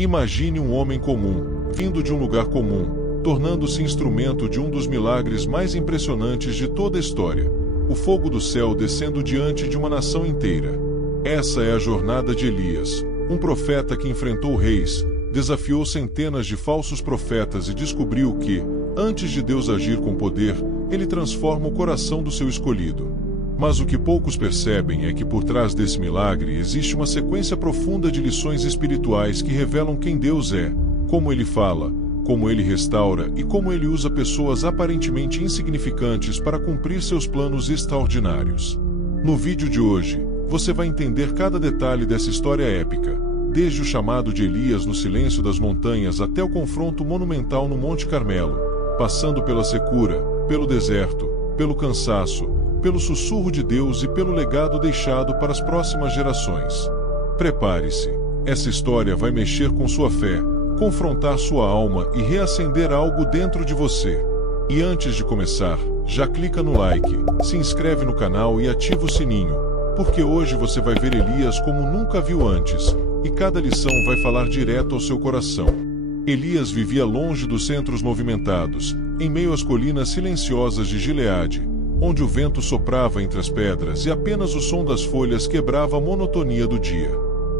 Imagine um homem comum, vindo de um lugar comum, tornando-se instrumento de um dos milagres mais impressionantes de toda a história: o fogo do céu descendo diante de uma nação inteira. Essa é a jornada de Elias, um profeta que enfrentou reis, desafiou centenas de falsos profetas e descobriu que, antes de Deus agir com poder, ele transforma o coração do seu escolhido. Mas o que poucos percebem é que por trás desse milagre existe uma sequência profunda de lições espirituais que revelam quem Deus é, como ele fala, como ele restaura e como ele usa pessoas aparentemente insignificantes para cumprir seus planos extraordinários. No vídeo de hoje, você vai entender cada detalhe dessa história épica, desde o chamado de Elias no silêncio das montanhas até o confronto monumental no Monte Carmelo, passando pela secura, pelo deserto, pelo cansaço, pelo sussurro de Deus e pelo legado deixado para as próximas gerações. Prepare-se, essa história vai mexer com sua fé, confrontar sua alma e reacender algo dentro de você. E antes de começar, já clica no like, se inscreve no canal e ativa o sininho, porque hoje você vai ver Elias como nunca viu antes, e cada lição vai falar direto ao seu coração. Elias vivia longe dos centros movimentados, em meio às colinas silenciosas de Gileade, onde o vento soprava entre as pedras e apenas o som das folhas quebrava a monotonia do dia.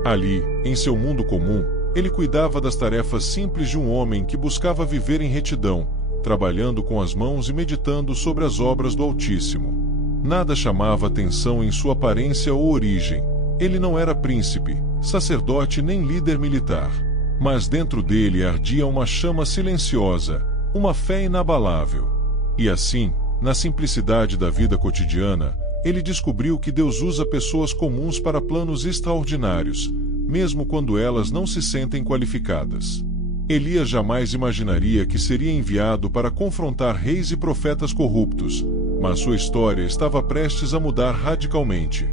Ali, em seu mundo comum, ele cuidava das tarefas simples de um homem que buscava viver em retidão, trabalhando com as mãos e meditando sobre as obras do Altíssimo. Nada chamava atenção em sua aparência ou origem. Ele não era príncipe, sacerdote nem líder militar. Mas dentro dele ardia uma chama silenciosa, uma fé inabalável. E assim, na simplicidade da vida cotidiana, ele descobriu que Deus usa pessoas comuns para planos extraordinários, mesmo quando elas não se sentem qualificadas. Elias jamais imaginaria que seria enviado para confrontar reis e profetas corruptos, mas sua história estava prestes a mudar radicalmente.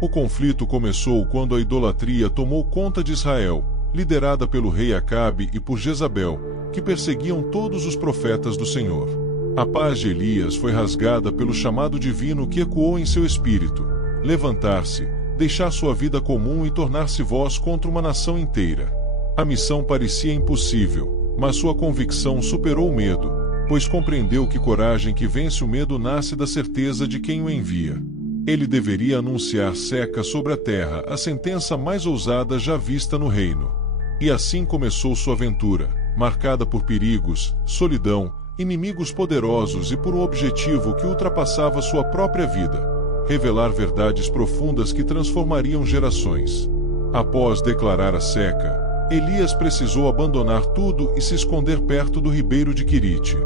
O conflito começou quando a idolatria tomou conta de Israel, liderada pelo rei Acabe e por Jezabel, que perseguiam todos os profetas do Senhor. A paz de Elias foi rasgada pelo chamado divino que ecoou em seu espírito: levantar-se, deixar sua vida comum e tornar-se voz contra uma nação inteira. A missão parecia impossível, mas sua convicção superou o medo, pois compreendeu que coragem que vence o medo nasce da certeza de quem o envia. Ele deveria anunciar seca sobre a terra, a sentença mais ousada já vista no reino. E assim começou sua aventura, marcada por perigos, solidão, inimigos poderosos e por um objetivo que ultrapassava sua própria vida: revelar verdades profundas que transformariam gerações. Após declarar a seca, Elias precisou abandonar tudo e se esconder perto do ribeiro de Querite.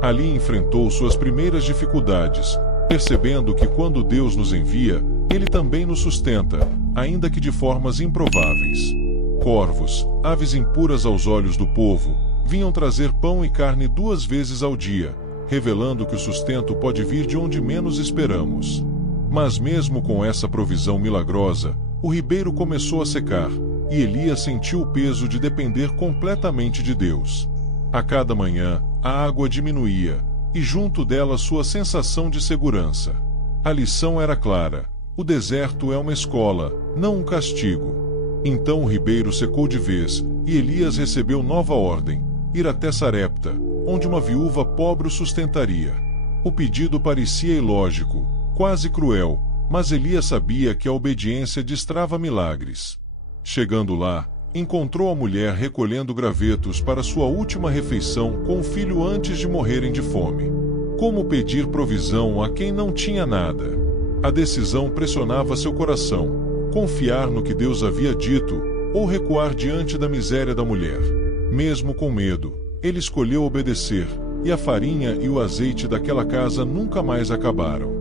Ali enfrentou suas primeiras dificuldades, percebendo que quando Deus nos envia, Ele também nos sustenta, ainda que de formas improváveis. Corvos, aves impuras aos olhos do povo, vinham trazer pão e carne 2 vezes ao dia, revelando que o sustento pode vir de onde menos esperamos. Mas mesmo com essa provisão milagrosa, o ribeiro começou a secar, e Elias sentiu o peso de depender completamente de Deus. A cada manhã, a água diminuía, e junto dela sua sensação de segurança. A lição era clara: o deserto é uma escola, não um castigo. Então o ribeiro secou de vez, e Elias recebeu nova ordem: ir até Sarepta, onde uma viúva pobre o sustentaria. O pedido parecia ilógico, quase cruel, mas Elias sabia que a obediência destrava milagres. Chegando lá, encontrou a mulher recolhendo gravetos para sua última refeição com o filho antes de morrerem de fome. Como pedir provisão a quem não tinha nada? A decisão pressionava seu coração: confiar no que Deus havia dito, ou recuar diante da miséria da mulher. Mesmo com medo, ele escolheu obedecer, e a farinha e o azeite daquela casa nunca mais acabaram.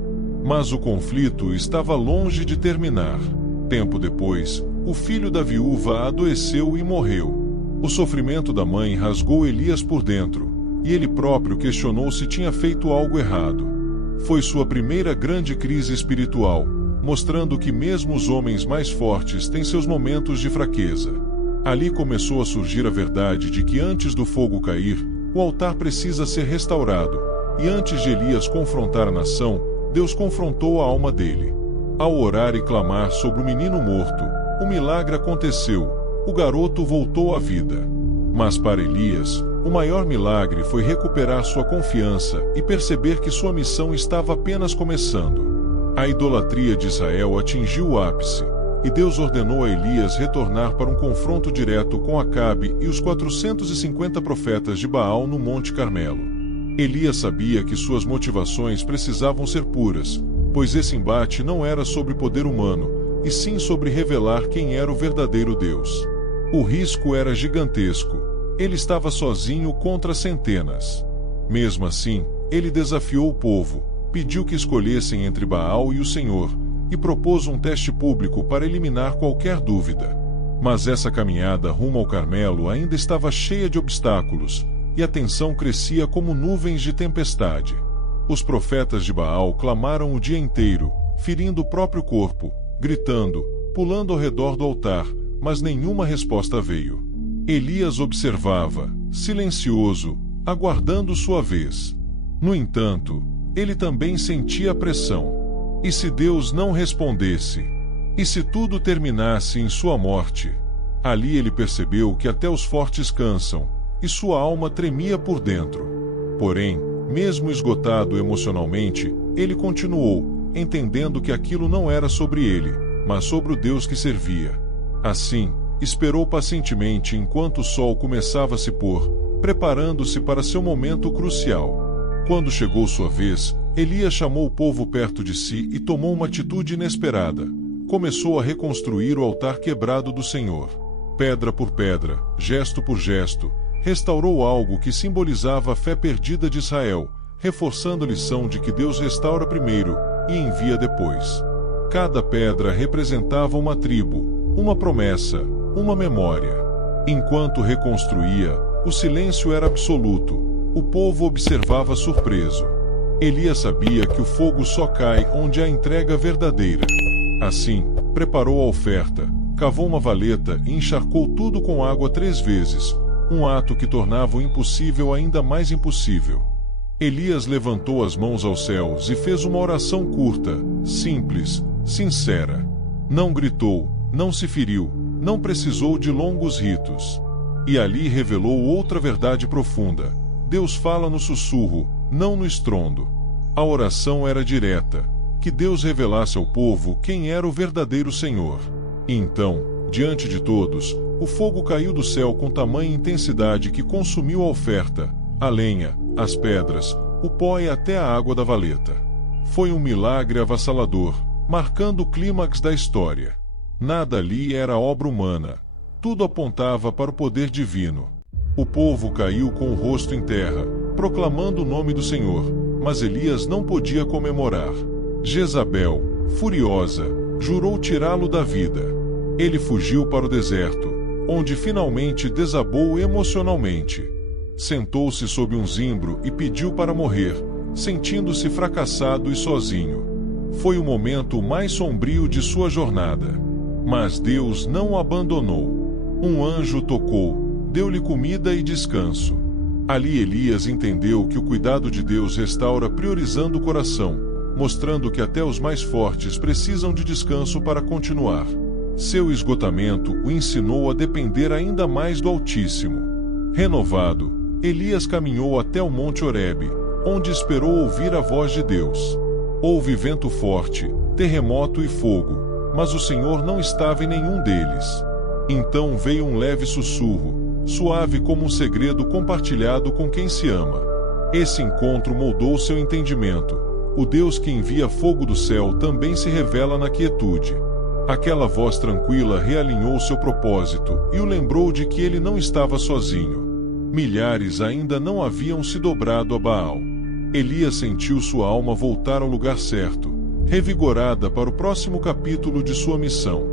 Mas o conflito estava longe de terminar. Tempo depois, o filho da viúva adoeceu e morreu. O sofrimento da mãe rasgou Elias por dentro, e ele próprio questionou se tinha feito algo errado. Foi sua primeira grande crise espiritual, mostrando que mesmo os homens mais fortes têm seus momentos de fraqueza. Ali começou a surgir a verdade de que antes do fogo cair, o altar precisa ser restaurado, e antes de Elias confrontar a nação, Deus confrontou a alma dele. Ao orar e clamar sobre o menino morto, o milagre aconteceu. o garoto voltou à vida. Mas para Elias, o maior milagre foi recuperar sua confiança e perceber que sua missão estava apenas começando. A idolatria de Israel atingiu o ápice, e Deus ordenou a Elias retornar para um confronto direto com Acabe e os 450 profetas de Baal no Monte Carmelo. Elias sabia que suas motivações precisavam ser puras, pois esse embate não era sobre poder humano, e sim sobre revelar quem era o verdadeiro Deus. O risco era gigantesco. Ele estava sozinho contra centenas. Mesmo assim, ele desafiou o povo, pediu que escolhessem entre Baal e o Senhor, e propôs um teste público para eliminar qualquer dúvida. Mas essa caminhada rumo ao Carmelo ainda estava cheia de obstáculos, e a tensão crescia como nuvens de tempestade. Os profetas de Baal clamaram o dia inteiro, ferindo o próprio corpo, gritando, pulando ao redor do altar, mas nenhuma resposta veio. Elias observava, silencioso, aguardando sua vez. No entanto, ele também sentia a pressão. E se Deus não respondesse? E se tudo terminasse em sua morte? Ali ele percebeu que até os fortes cansam, e sua alma tremia por dentro. Porém, mesmo esgotado emocionalmente, ele continuou, entendendo que aquilo não era sobre ele, mas sobre o Deus que servia. Assim, esperou pacientemente enquanto o sol começava a se pôr, preparando-se para seu momento crucial. Quando chegou sua vez, Elias chamou o povo perto de si e tomou uma atitude inesperada. Começou a reconstruir o altar quebrado do Senhor. Pedra por pedra, gesto por gesto, restaurou algo que simbolizava a fé perdida de Israel, reforçando a lição de que Deus restaura primeiro e envia depois. Cada pedra representava uma tribo, uma promessa, uma memória. Enquanto reconstruía, o silêncio era absoluto. O povo observava surpreso. Elias sabia que o fogo só cai onde há entrega verdadeira. Assim, preparou a oferta, cavou uma valeta e encharcou tudo com água 3 vezes, um ato que tornava o impossível ainda mais impossível. Elias levantou as mãos aos céus e fez uma oração curta, simples, sincera. Não gritou, não se feriu, não precisou de longos ritos. E ali revelou outra verdade profunda. Deus fala no sussurro, não no estrondo. A oração era direta, que Deus revelasse ao povo quem era o verdadeiro Senhor. E então, diante de todos, o fogo caiu do céu com tamanha intensidade que consumiu a oferta, a lenha, as pedras, o pó e até a água da valeta. Foi um milagre avassalador, marcando o clímax da história. Nada ali era obra humana. Tudo apontava para o poder divino. O povo caiu com o rosto em terra, proclamando o nome do Senhor, mas Elias não podia comemorar. Jezabel, furiosa, jurou tirá-lo da vida. Ele fugiu para o deserto, onde finalmente desabou emocionalmente. Sentou-se sob um zimbro e pediu para morrer, sentindo-se fracassado e sozinho. Foi o momento mais sombrio de sua jornada. Mas Deus não o abandonou. Um anjo tocou, deu-lhe comida e descanso. Ali Elias entendeu que o cuidado de Deus restaura priorizando o coração, mostrando que até os mais fortes precisam de descanso para continuar. Seu esgotamento o ensinou a depender ainda mais do Altíssimo. Renovado, Elias caminhou até o Monte Horebe, onde esperou ouvir a voz de Deus. Houve vento forte, terremoto e fogo, mas o Senhor não estava em nenhum deles. Então veio um leve sussurro, suave como um segredo compartilhado com quem se ama. Esse encontro moldou seu entendimento. O Deus que envia fogo do céu também se revela na quietude. Aquela voz tranquila realinhou seu propósito e o lembrou de que ele não estava sozinho. Milhares ainda não haviam se dobrado a Baal. Elias sentiu sua alma voltar ao lugar certo, revigorada para o próximo capítulo de sua missão.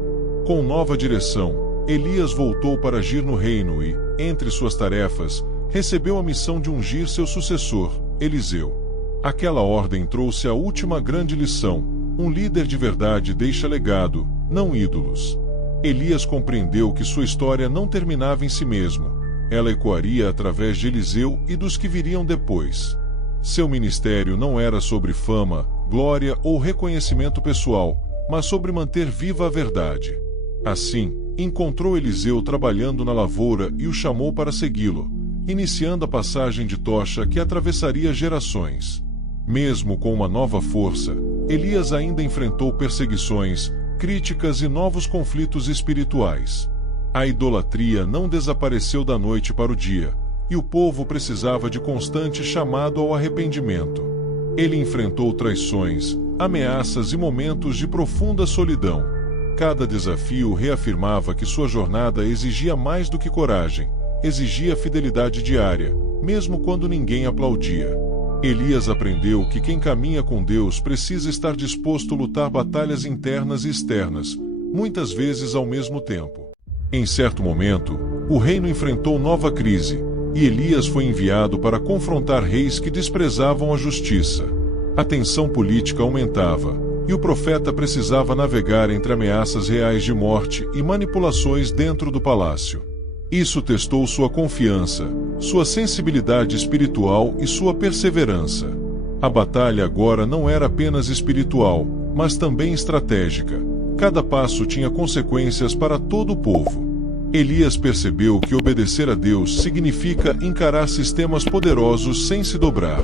Com nova direção, Elias voltou para agir no reino e, entre suas tarefas, recebeu a missão de ungir seu sucessor, Eliseu. Aquela ordem trouxe a última grande lição: um líder de verdade deixa legado, não ídolos. Elias compreendeu que sua história não terminava em si mesmo. Ela ecoaria através de Eliseu e dos que viriam depois. Seu ministério não era sobre fama, glória ou reconhecimento pessoal, mas sobre manter viva a verdade. Assim, encontrou Eliseu trabalhando na lavoura e o chamou para segui-lo, iniciando a passagem de tocha que atravessaria gerações. Mesmo com uma nova força, Elias ainda enfrentou perseguições, críticas e novos conflitos espirituais. A idolatria não desapareceu da noite para o dia, e o povo precisava de constante chamado ao arrependimento. Ele enfrentou traições, ameaças e momentos de profunda solidão. Cada desafio reafirmava que sua jornada exigia mais do que coragem, exigia fidelidade diária, mesmo quando ninguém aplaudia. Elias aprendeu que quem caminha com Deus precisa estar disposto a lutar batalhas internas e externas, muitas vezes ao mesmo tempo. Em certo momento, o reino enfrentou nova crise, e Elias foi enviado para confrontar reis que desprezavam a justiça. A tensão política aumentava, e o profeta precisava navegar entre ameaças reais de morte e manipulações dentro do palácio. Isso testou sua confiança, sua sensibilidade espiritual e sua perseverança. A batalha agora não era apenas espiritual, mas também estratégica. Cada passo tinha consequências para todo o povo. Elias percebeu que obedecer a Deus significa encarar sistemas poderosos sem se dobrar.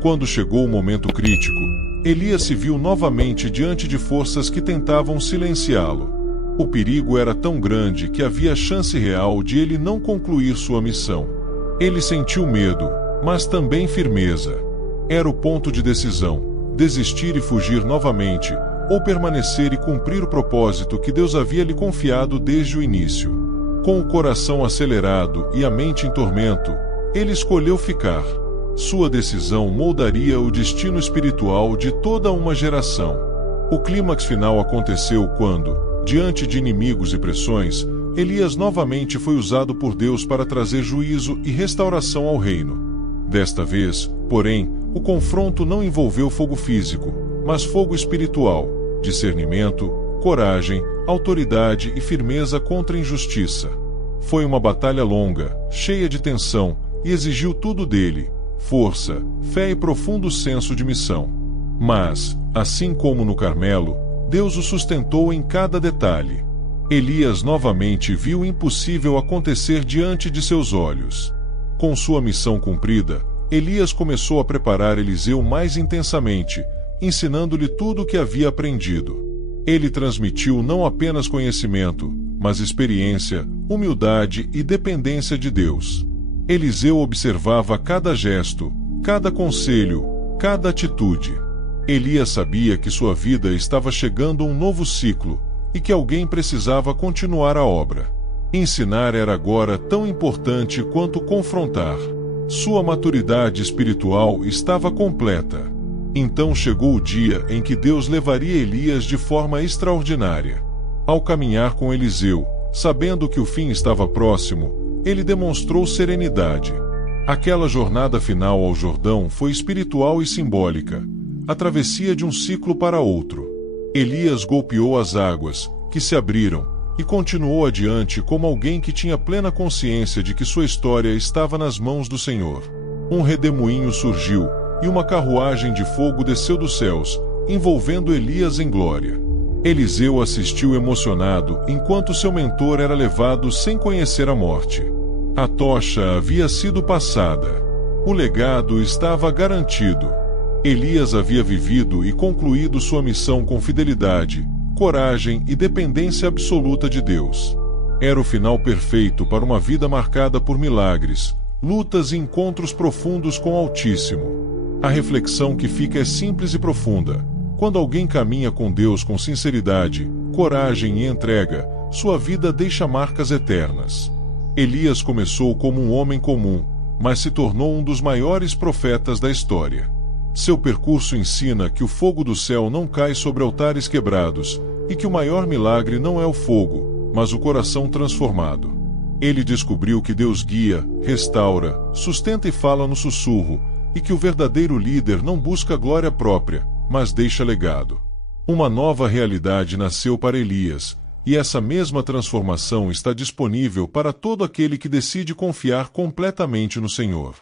Quando chegou o momento crítico, Elias se viu novamente diante de forças que tentavam silenciá-lo. O perigo era tão grande que havia chance real de ele não concluir sua missão. Ele sentiu medo, mas também firmeza. Era o ponto de decisão: desistir e fugir novamente, ou permanecer e cumprir o propósito que Deus havia lhe confiado desde o início. Com o coração acelerado e a mente em tormento, ele escolheu ficar. Sua decisão moldaria o destino espiritual de toda uma geração. O clímax final aconteceu quando, diante de inimigos e pressões, Elias novamente foi usado por Deus para trazer juízo e restauração ao reino. Desta vez, porém, o confronto não envolveu fogo físico, mas fogo espiritual, discernimento, coragem, autoridade e firmeza contra a injustiça. Foi uma batalha longa, cheia de tensão, e exigiu tudo dele: força, fé e profundo senso de missão. Mas, assim como no Carmelo, Deus o sustentou em cada detalhe. Elias novamente viu o impossível acontecer diante de seus olhos. Com sua missão cumprida, Elias começou a preparar Eliseu mais intensamente, ensinando-lhe tudo o que havia aprendido. Ele transmitiu não apenas conhecimento, mas experiência, humildade e dependência de Deus. Eliseu observava cada gesto, cada conselho, cada atitude. Elias sabia que sua vida estava chegando a um novo ciclo, e que alguém precisava continuar a obra. Ensinar era agora tão importante quanto confrontar. Sua maturidade espiritual estava completa. Então chegou o dia em que Deus levaria Elias de forma extraordinária. Ao caminhar com Eliseu, sabendo que o fim estava próximo, ele demonstrou serenidade. Aquela jornada final ao Jordão foi espiritual e simbólica, a travessia de um ciclo para outro. Elias golpeou as águas, que se abriram, e continuou adiante como alguém que tinha plena consciência de que sua história estava nas mãos do Senhor. Um redemoinho surgiu, e uma carruagem de fogo desceu dos céus, envolvendo Elias em glória. Eliseu assistiu emocionado enquanto seu mentor era levado sem conhecer a morte. A tocha havia sido passada. O legado estava garantido. Elias havia vivido e concluído sua missão com fidelidade, coragem e dependência absoluta de Deus. Era o final perfeito para uma vida marcada por milagres, lutas e encontros profundos com o Altíssimo. A reflexão que fica é simples e profunda. Quando alguém caminha com Deus com sinceridade, coragem e entrega, sua vida deixa marcas eternas. Elias começou como um homem comum, mas se tornou um dos maiores profetas da história. Seu percurso ensina que o fogo do céu não cai sobre altares quebrados, e que o maior milagre não é o fogo, mas o coração transformado. Ele descobriu que Deus guia, restaura, sustenta e fala no sussurro, e que o verdadeiro líder não busca glória própria, mas deixa legado. Uma nova realidade nasceu para Elias, e essa mesma transformação está disponível para todo aquele que decide confiar completamente no Senhor.